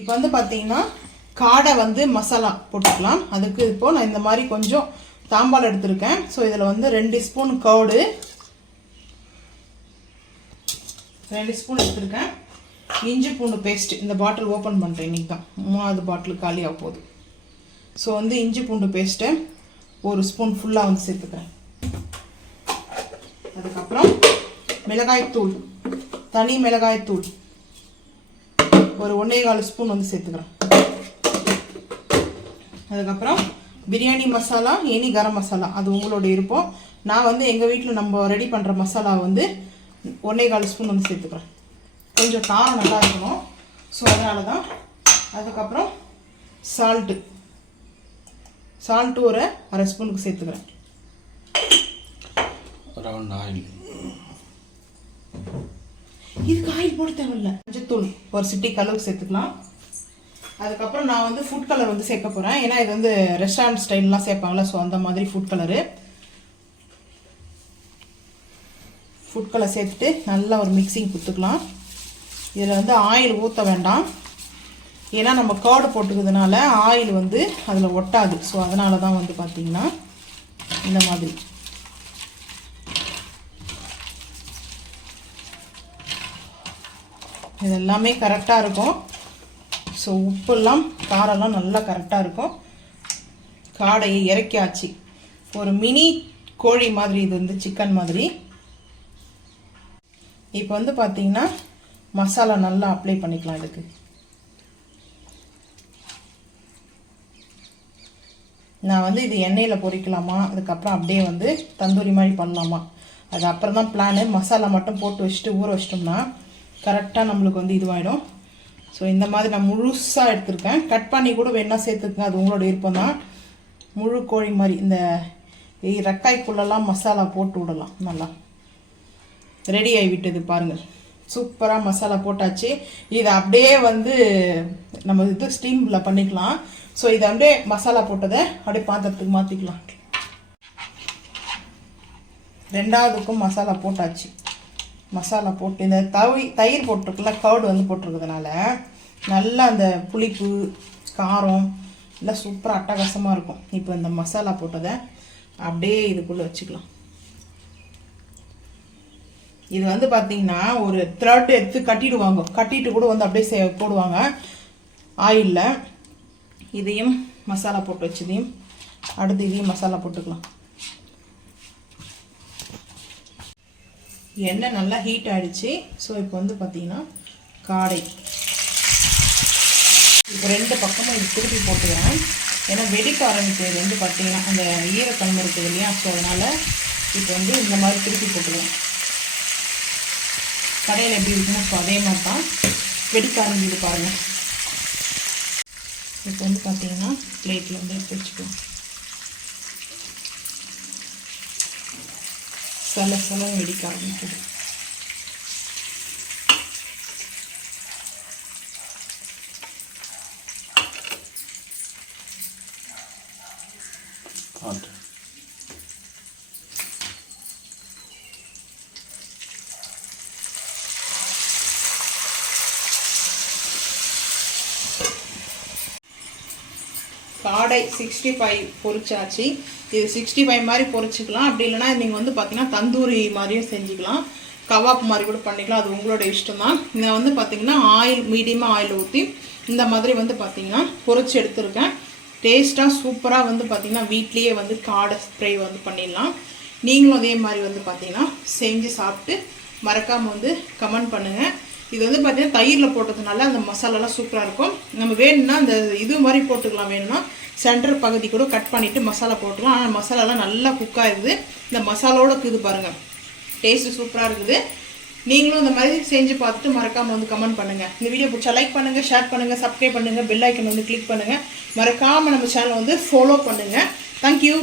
இப்போ வந்து பார்த்தீங்கன்னா காடை வந்து மசாலா போட்டுக்கலாம். அதுக்கு இப்போது நான் இந்த மாதிரி கொஞ்சம் தாம்பால் எடுத்திருக்கேன். ஸோ இதில் வந்து 2 ஸ்பூன் கர்டு, 2 ஸ்பூன் எடுத்திருக்கேன். இஞ்சி பூண்டு பேஸ்ட்டு, இந்த பாட்டில் ஓப்பன் பண்ணுறேன், இன்றைக்கி தான் 3வது பாட்டில் காலியாக போகுது. ஸோ வந்து இஞ்சி பூண்டு பேஸ்ட்டை 1 ஸ்பூன் ஃபுல்லாக வந்து சேர்த்துக்கிறேன். அதுக்கப்புறம் மிளகாய்த்தூள், தனி மிளகாய்த்தூள் ஒரு 1.25 ஸ்பூன் வந்து சேர்த்துக்கிறேன். அதுக்கப்புறம் பிரியாணி மசாலா, எனி கரம் மசாலா, அது உங்களோட இருப்போம். நான் வந்து எங்கள் வீட்டில் நம்ம ரெடி பண்ணுற மசாலா வந்து 1.25 ஸ்பூன் வந்து சேர்த்துக்கிறேன். கொஞ்சம் காரம் நல்லா இருக்கணும், ஸோ அதனால தான். அதுக்கப்புறம் சால்ட்டு ஒரு 1/2 ஸ்பூனுக்கு சேர்த்துக்கிறேன். இதுக்கு ஆயில் போட தேவையில்ல. மஞ்சத்தூள் ஒரு சிட்டி கலருக்கு சேர்த்துக்கலாம். அதுக்கப்புறம் நான் வந்து ஃபுட் கலர் வந்து சேர்க்க போகிறேன். ஏன்னா இது வந்து ரெஸ்டாரண்ட் ஸ்டைல்லாம் சேர்ப்பாங்களா, ஸோ அந்த மாதிரி ஃபுட் கலர் சேர்த்துட்டு நல்லா ஒரு மிக்சிங் கொடுத்துக்கலாம். இதில் வந்து ஆயில் ஊற்ற வேண்டாம், ஏன்னா நம்ம கர்டு போட்டுக்கிறதுனால ஆயில் வந்து அதில் ஒட்டாது. ஸோ அதனால தான் வந்து பார்த்திங்கன்னா இந்த மாதிரி இது எல்லாமே கரெக்டாக இருக்கும். ஸோ உப்பெல்லாம் காரெல்லாம் நல்லா கரெக்டாக இருக்கும். காடையை இறக்கியாச்சு. ஒரு மினி கோழி மாதிரி, இது வந்து சிக்கன் மாதிரி. இப்போ வந்து பார்த்திங்கன்னா மசாலா நல்லா அப்ளை பண்ணிக்கலாம். இதுக்கு நான் வந்து இது எண்ணெயில் பொரிக்கலாமா, அதுக்கப்புறம் அப்படியே வந்து தந்தூரி மாதிரி பண்ணலாமா, அது அப்புறம் தான் பிளானு. மசாலா மட்டும் போட்டு வச்சுட்டு ஊற வச்சிட்டோம்னா கரெக்டாக நம்மளுக்கு வந்து இதுவாகிடும். ஸோ இந்த மாதிரி நான் முழுசாக எடுத்துருக்கேன். கட் பண்ணி கூட வேணா சேர்த்துக்கேன், அது உங்களோட விருப்பம் தான். முழு கோழி மாதிரி இந்த ரக்காய்க்குள்ளெல்லாம் மசாலா போட்டு விடலாம். நல்லா ரெடி ஆகிவிட்டது பாருங்கள். சூப்பராக மசாலா போட்டாச்சு. இதை அப்படியே வந்து நம்ம இது ஸ்டீமில் பண்ணிக்கலாம். ஸோ இதை அப்படியே மசாலா போட்டதை அப்படியே பாத்திரத்துக்கு மாற்றிக்கலாம். 2வதுக்கும் மசாலா போட்டாச்சு. மசாலா போட்டு இந்த தயிர் போட்டிருக்குல்ல, கர்டு வந்து போட்டிருக்கிறதுனால நல்லா அந்த புளிப்பு காரம் எல்லாம் சூப்பராக அட்டகாசமாக இருக்கும். இப்போ இந்த மசாலா போட்டதை அப்படியே இதுக்குள்ளே வச்சுக்கலாம். இது வந்து பார்த்திங்கன்னா ஒரு த்ரெட் எடுத்து கட்டிடுவாங்க, கட்டிட்டு கூட வந்து அப்படியே போடுவாங்க ஆயிலில். இதையும் மசாலா போட்டு வச்சதையும் அடுத்து இதையும் மசாலா போட்டுக்கலாம். எண்ணெய் நல்லா ஹீட் ஆகிடுச்சு. ஸோ இப்போ வந்து பார்த்திங்கன்னா காடை இப்போ 2 பக்கமும் இது திருப்பி போட்டுக்கிறேன். ஏன்னா வெடிக்க ஆரம்பிச்சது வந்து பார்த்திங்கன்னா அந்த ஈரத்தன்மை இருக்குது இல்லையா, ஸோ அதனால் இப்போ வந்து இந்த மாதிரி திருப்பி போட்டுக்கிறேன். கடையில் எப்படி இருக்குமோ ஸோ அதே மாதிரி தான் வெடிக்க ஆரம்பிக்குது பாருங்கள். இப்போ வந்து பார்த்திங்கன்னா பிளேட்டில் வந்து எடுத்து வச்சுக்குவோம். சில வெடிக்க ஆரம்பிக்குது. காடை 65 பொரிச்சாச்சு. இது 65 மாதிரி பொரிச்சிக்கலாம். அப்படி இல்லைனா நீங்கள் வந்து பார்த்தீங்கன்னா தந்தூரி மாதிரியும் செஞ்சுக்கலாம், கவாப் மாதிரி கூட பண்ணிக்கலாம், அது உங்களோட இஷ்டம் தான். நான் வந்து பார்த்தீங்கன்னா ஆயில் மீடியமாக ஆயில் ஊற்றி இந்த மாதிரி வந்து பார்த்தீங்கன்னா பொரிச்சு எடுத்துருக்கேன். டேஸ்ட்டாக சூப்பராக வந்து பார்த்தீங்கன்னா வீட்லேயே வந்து காடை ஸ்ப்ரே வந்து பண்ணிடலாம். நீங்களும் அதே மாதிரி வந்து பார்த்தீங்கன்னா செஞ்சு சாப்பிட்டு மறக்காமல் வந்து கமெண்ட் பண்ணுங்கள். இது வந்து பார்த்தீங்கன்னா தயிரில் போட்டதுனால அந்த மசாலாலாம் சூப்பராக இருக்கும். நம்ம வேணும்னா அந்த இது மாதிரி போட்டுக்கலாம், வேணும்னா சென்டர் பகுதி கூட கட் பண்ணிவிட்டு மசாலா போட்டுக்கலாம். ஆனால் மசாலாலாம் நல்லா குக் ஆகிடுது. இந்த மசாலாவோட இருக்குது பாருங்கள், டேஸ்ட்டு சூப்பராக இருக்குது. நீங்களும் இந்த மாதிரி செஞ்சு பார்த்துட்டு மறக்காமல் வந்து கமெண்ட் பண்ணுங்கள். இந்த வீடியோ பிடிச்சா லைக் பண்ணுங்கள், ஷேர் பண்ணுங்கள், சப்ஸ்கிரைப் பண்ணுங்கள், பெல் ஐக்கன் வந்து கிளிக் பண்ணுங்கள். மறக்காமல் நம்ம சேனலை வந்து ஃபாலோ பண்ணுங்கள். தேங்க்யூ.